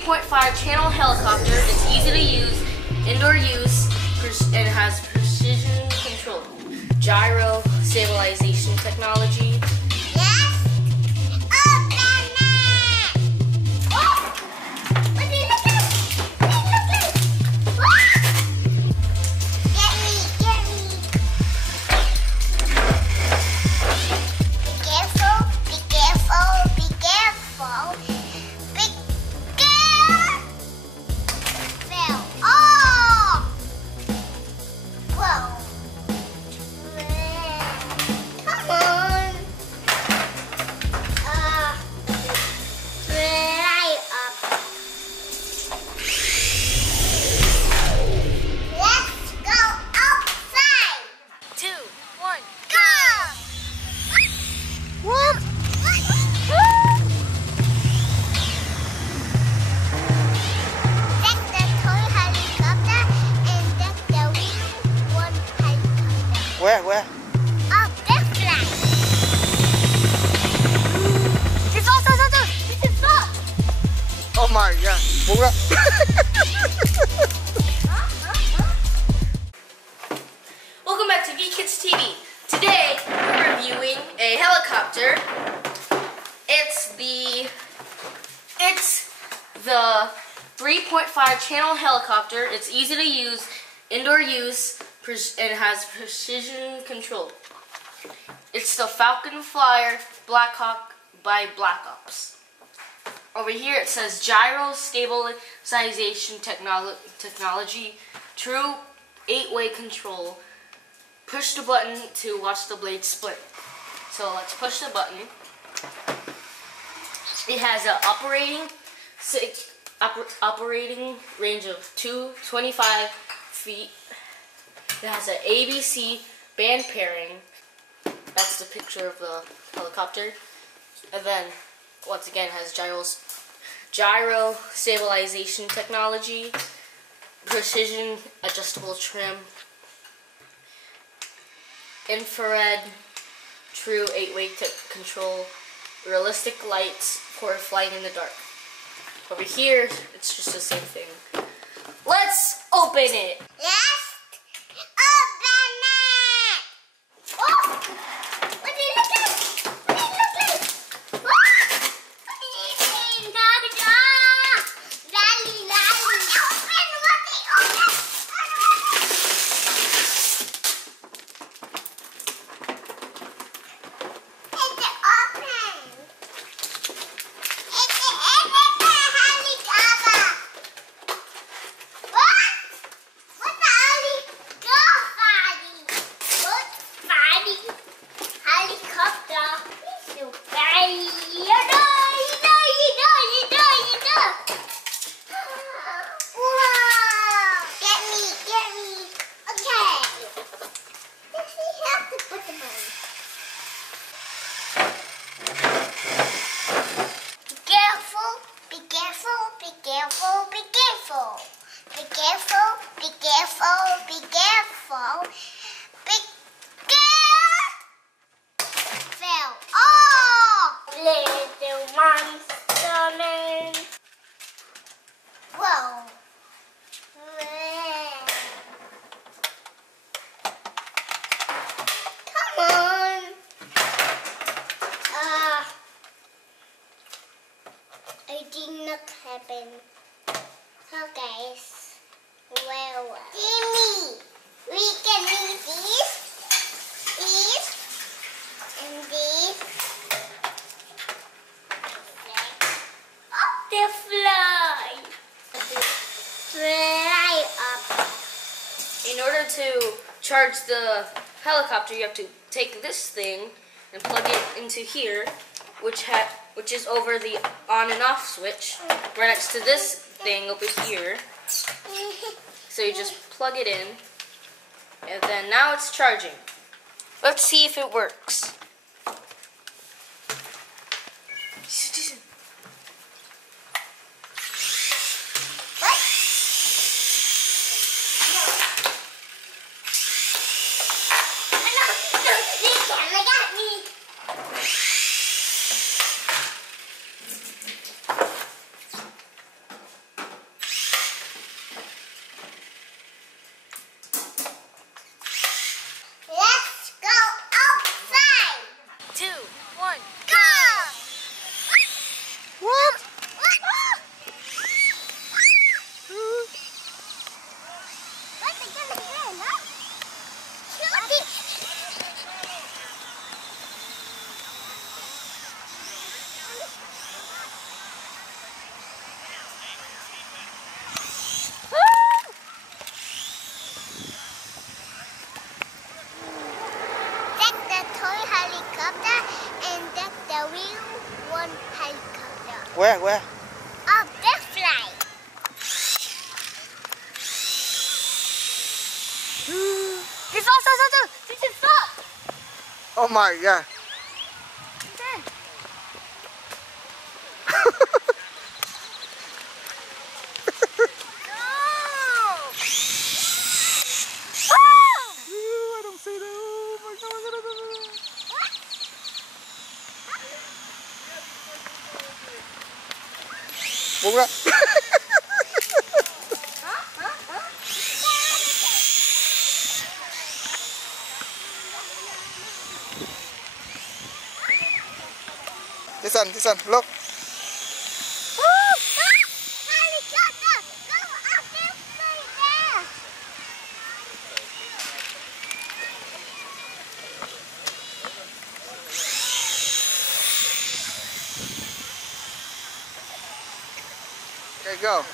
3.5 channel helicopter. It's easy to use, indoor use, and has precision control, gyro stabilization technology. Where? Up this way. It's all. This is fall. Oh my god. Move up. Welcome back to V-Kids TV. Today we're reviewing a helicopter. It's the 3.5 channel helicopter. It's easy to use, indoor use, and has precision control. It's the Falcon Flyer Blackhawk by Black Ops. Over here it says gyro stabilization technology, true 8-way control. Push the button to watch the blade split. So let's push the button. It has an operating range of 225 feet. It has an ABC band pairing. That's the picture of the helicopter. And then, once again, it has gyro stabilization technology, precision adjustable trim, infrared, true 8-way control, realistic lights for flying in the dark. Over here, it's just the same thing. Let's open it! Oh guys, well, Jimmy, we can use these, and these. Oh, they fly. Fly up. In order to charge the helicopter, you have to take this thing and plug it into here, which is over the on and off switch, right next to this thing over here. So you just plug it in, and then now it's charging. Let's see if it works. Where? Up there fly. This one, this is stop. Oh my god. I don't see that. Oh my god. Buông ra. Jason, look. Helicopter, go up there, stay there. Okay, go.